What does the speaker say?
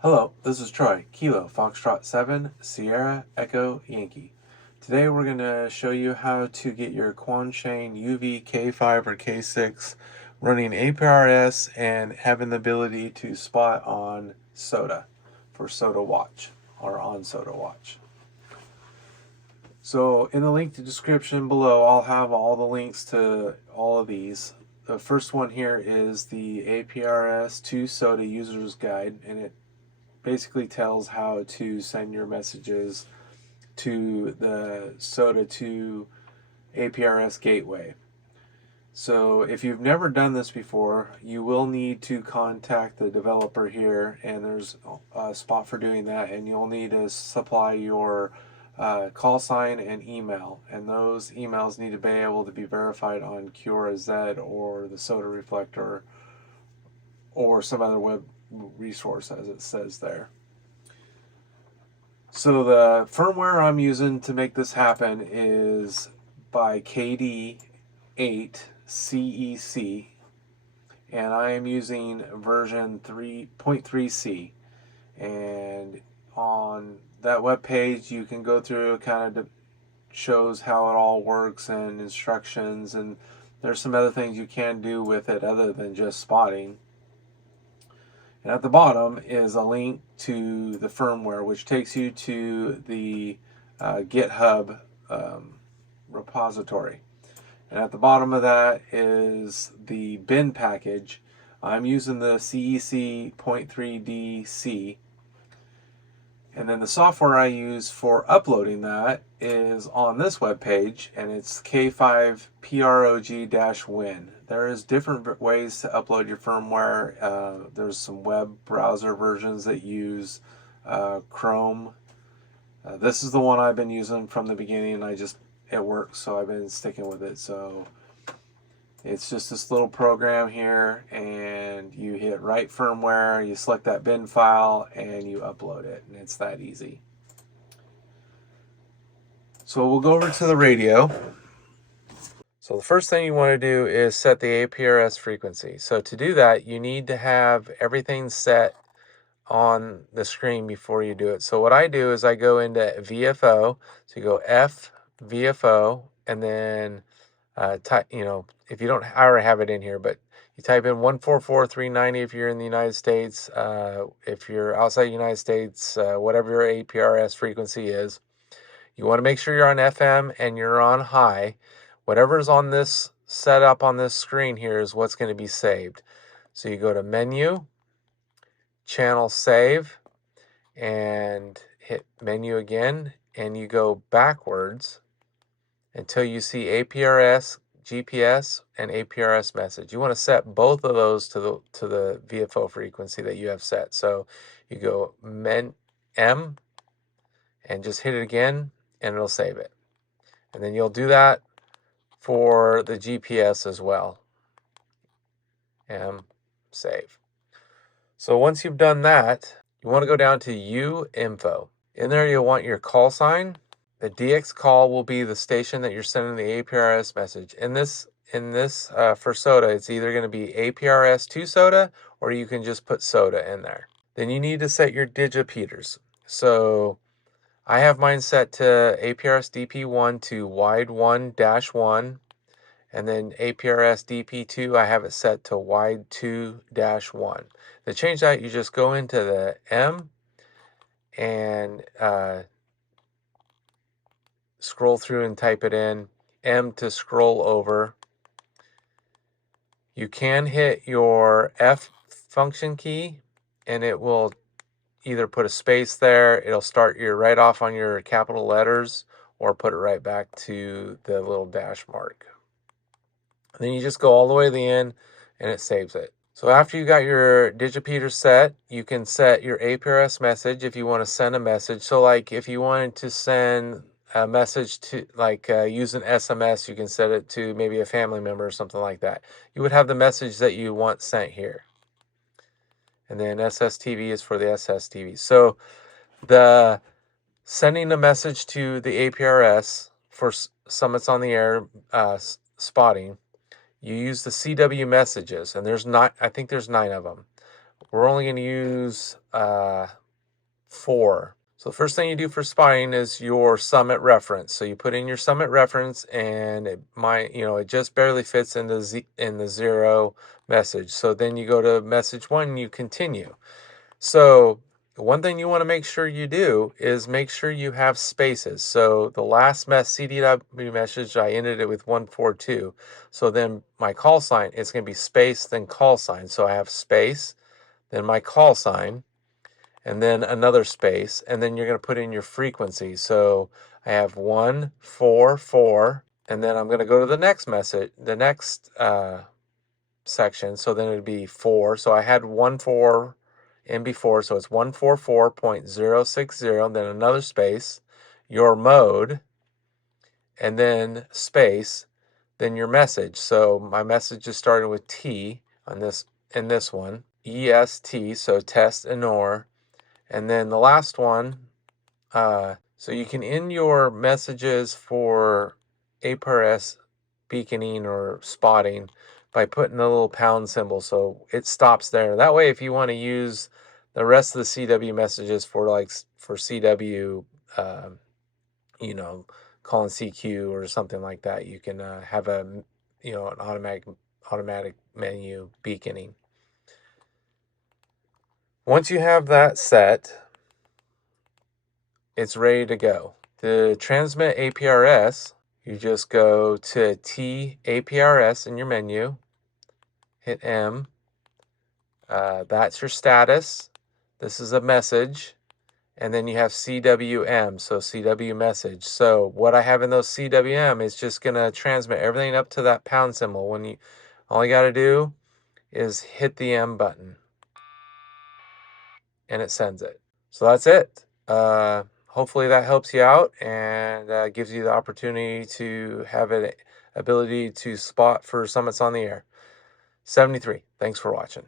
Hello, this is Troy, Kilo, Foxtrot 7, Sierra, Echo, Yankee. Today we're going to show you how to get your Quansheng UV-K5 or K6 running APRS and having the ability to spot on Sota for Sota Watch or on Sota Watch. So in the link to description below, I'll have all the links to all of these. The first one here is the APRS to Sota User's Guide, and it basically tells how to send your messages to the Sota 2 APRS gateway. So if you've never done this before, you will need to contact the developer here, and there's a spot for doing that, and you'll need to supply your call sign and email, and those emails need to be able to be verified on Cura Z or the Sota Reflector or some other web resource as it says there. So the firmware I'm using to make this happen is by KD8CEC, and I am using version 3.3C. And on that web page you can go through, it kind of shows how it all works and instructions, and there's some other things you can do with it other than just spotting. And at the bottom is a link to the firmware, which takes you to the GitHub repository. And at the bottom of that is the bin package. I'm using the CEC.3DC. And then the software I use for uploading that is on this web page, and it's K5PROG-Win. There is different ways to upload your firmware. There's some web browser versions that use Chrome. This is the one I've been using from the beginning. It works, so I've been sticking with it. So it's just this little program here, and you hit write firmware, you select that bin file, and you upload it, and it's that easy. So we'll go over to the radio. So the first thing you want to do is set the APRS frequency. So to do that, you need to have everything set on the screen before you do it. So what I do is I go into VFO. So you go F, VFO, and then type, if you don't, I already have it in here, but you type in 144.390 if you're in the United States. If you're outside the United States, whatever your APRS frequency is, you want to make sure you're on FM and you're on high. Whatever's on this setup on this screen here is what's going to be saved. So you go to Menu, Channel Save, and hit Menu again, and you go backwards until you see APRS, GPS, and APRS message. You want to set both of those to the VFO frequency that you have set. So you go M and just hit it again, and it'll save it. And then you'll do that for the GPS as well. Save. So once you've done that, you want to go down to U-Info. In there you'll want your call sign. The DX call will be the station that you're sending the APRS message. In this for Sota, it's either going to be APRS to Sota, or you can just put Sota in there. Then you need to set your digipeaters. So I have mine set to APRS DP1 to wide 1-1, and then APRS DP2, I have it set to wide 2-1. To change that, you just go into the M and scroll through and type it in, M to scroll over. You can hit your F function key, and it will either put a space there, it'll start you right off on your capital letters, or put it right back to the little dash mark. And then you just go all the way to the end, and it saves it. So after you got your digipeater set, you can set your APRS message if you want to send a message. So like if you wanted to send a message to, like use an SMS, you can set it to maybe a family member or something like that. You would have the message that you want sent here. And then SSTV is for the SSTV. So the sending a message to the APRS for Summits on the Air spotting, you use the CW messages, and I think there's 9 of them. we're only going to use 4. So the first thing you do for spotting is your summit reference. So you put in your summit reference, and it just barely fits in the 0 message. So then you go to message 1 and you continue. So one thing you want to make sure you do is make sure you have spaces. So the last CDW message, I ended it with 142. So then my call sign is going to be space, then call sign. So I have space, then my call sign, and then another space, and then you're going to put in your frequency. So I have 144, and then I'm going to go to the next message, the next section. So then it'd be 4. So I had 14 in before, so it's 144.060, then another space, your mode, and then space, then your message. So my message is starting with T on this, in this one, EST, so test and OR. And then the last one, so you can end your messages for APRS beaconing or spotting by putting the little pound symbol, so it stops there. That way, if you want to use the rest of the CW messages for CW, calling CQ or something like that, you can have an automatic menu beaconing. Once you have that set, it's ready to go. To transmit APRS, you just go to T APRS in your menu, hit M. That's your status. This is a message. And then you have CWM, so CW message. So what I have in those CWM is just going to transmit everything up to that pound symbol. All you got to do is hit the M button, and it sends it. So that's it. Hopefully that helps you out and gives you the opportunity to have an ability to spot for summits on the air. 73. Thanks for watching.